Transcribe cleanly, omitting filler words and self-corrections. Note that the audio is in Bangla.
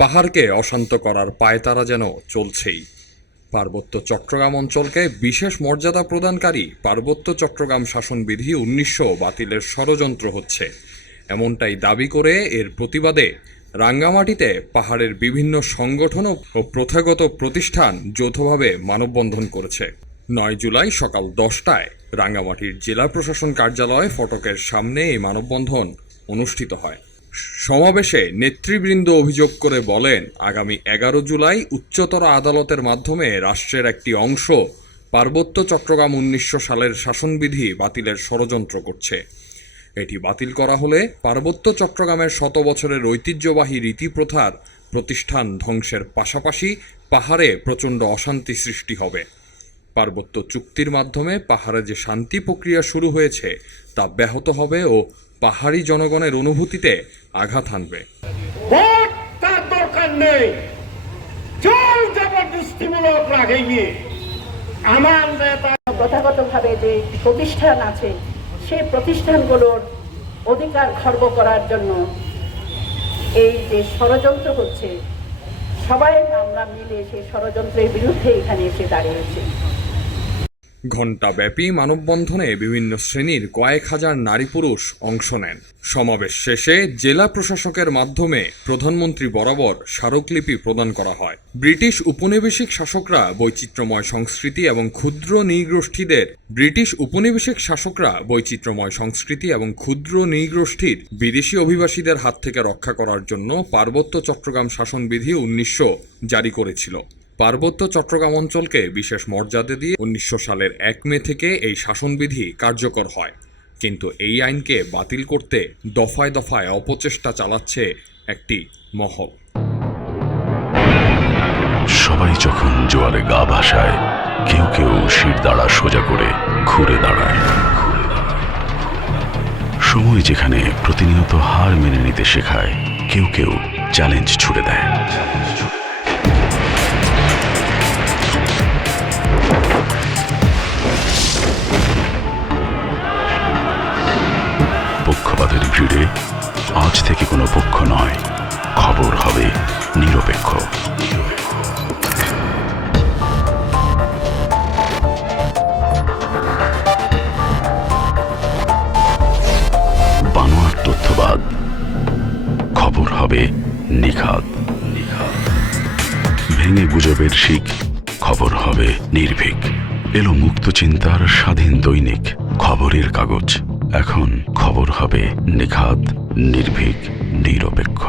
পাহাড়কে অশান্ত করার পায়তারা যেন চলছেই। পার্বত্য চট্টগ্রাম অঞ্চলকে বিশেষ মর্যাদা প্রদানকারী পার্বত্য চট্টগ্রাম শাসনবিধি ১৯০০ বাতিলের ষড়যন্ত্র হচ্ছে, এমনটাই দাবি করে এর প্রতিবাদে রাঙ্গামাটিতে পাহাড়ের বিভিন্ন সংগঠন ও প্রথাগত প্রতিষ্ঠান যৌথভাবে মানববন্ধন করেছে। ৯ জুলাই সকাল ১০টায় রাঙ্গামাটির জেলা প্রশাসন কার্যালয় ফটকের সামনে এই মানববন্ধন অনুষ্ঠিত হয়। সমাবেশে নেতৃবৃন্দ অভিযোগ করে বলেন, আগামী ১১ জুলাই উচ্চতর আদালতের মাধ্যমে রাষ্ট্রের একটি অংশ পার্বত্য চট্টগ্রাম ১৯০০ সালের শাসনবিধি বাতিলের ষড়যন্ত্র করছে। এটি বাতিল করা হলে পার্বত্য চট্টগ্রামের শত বছরের ঐতিহ্যবাহী রীতিপ্রথার প্রতিষ্ঠান ধ্বংসের পাশাপাশি পাহাড়ে প্রচণ্ড অশান্তি সৃষ্টি হবে। পার্বত্য চুক্তির মাধ্যমে পাহাড়ে যে শান্তি প্রক্রিয়া শুরু হয়েছে তা ব্যাহত হবে ও পাহাড়ি জনগণের অনুভূতিতে আঘাত হানবে। তার দরকার নেই, জোর জবরদস্তিমূলক লাগাইয়ে আমাদের প্রথাগতভাবে যে প্রতিষ্ঠান আছে সেই প্রতিষ্ঠানগুলোর অধিকার খর্ব করার জন্য এই যে ষড়যন্ত্র হচ্ছে, সবাই আমরা মিলে সেই ষড়যন্ত্রের বিরুদ্ধে এখানে এসে দাঁড়িয়েছি। ঘণ্টাব্যাপী মানববন্ধনে বিভিন্ন শ্রেণীর কয়েক হাজার নারী পুরুষ অংশ নেন। সমাবেশ শেষে জেলা প্রশাসকের মাধ্যমে প্রধানমন্ত্রী বরাবর স্মারকলিপি প্রদান করা হয়। ব্রিটিশ উপনিবেশিক শাসকরা বৈচিত্র্যময় সংস্কৃতি এবং ক্ষুদ্র নৃগোষ্ঠীর বিদেশি অভিবাসীদের হাত থেকে রক্ষা করার জন্য পার্বত্য চট্টগ্রাম শাসনবিধি ১৯০০ জারি করেছিল। পার্বত্য চট্টগ্রাম অঞ্চলকে বিশেষ মর্যাদা দিয়ে ১৯০০ সালের ১ মে থেকে এই শাসনবিধি কার্যকর হয়, কিন্তু এই আইনকে বাতিল করতে দফায় দফায় অপচেষ্টা চালাচ্ছে একটি মহল। সবাই যখন জোয়ারে গা ভাসায়, কেউ কেউ শির দাঁড়া সোজা করে ঘুরে দাঁড়ায়। সময় যেখানে প্রতিনিয়ত হার মেনে নিতে শেখায়, কেউ কেউ চ্যালেঞ্জ ছুড়ে দেয়। পক্ষপাতের ভিড়ে আজ থেকে কোনো পক্ষ নয়, খবর হবে নিরপেক্ষ। বানোয়াট তথ্যবাদ, খবর হবে নিখাত। ভেঙে গুজবের শিক, খবর হবে নির্ভীক। এলো মুক্ত চিন্তার স্বাধীন দৈনিক খবরের কাগজ। এখন খবর হবে নিখাত, নির্ভীক, নিরপেক্ষ।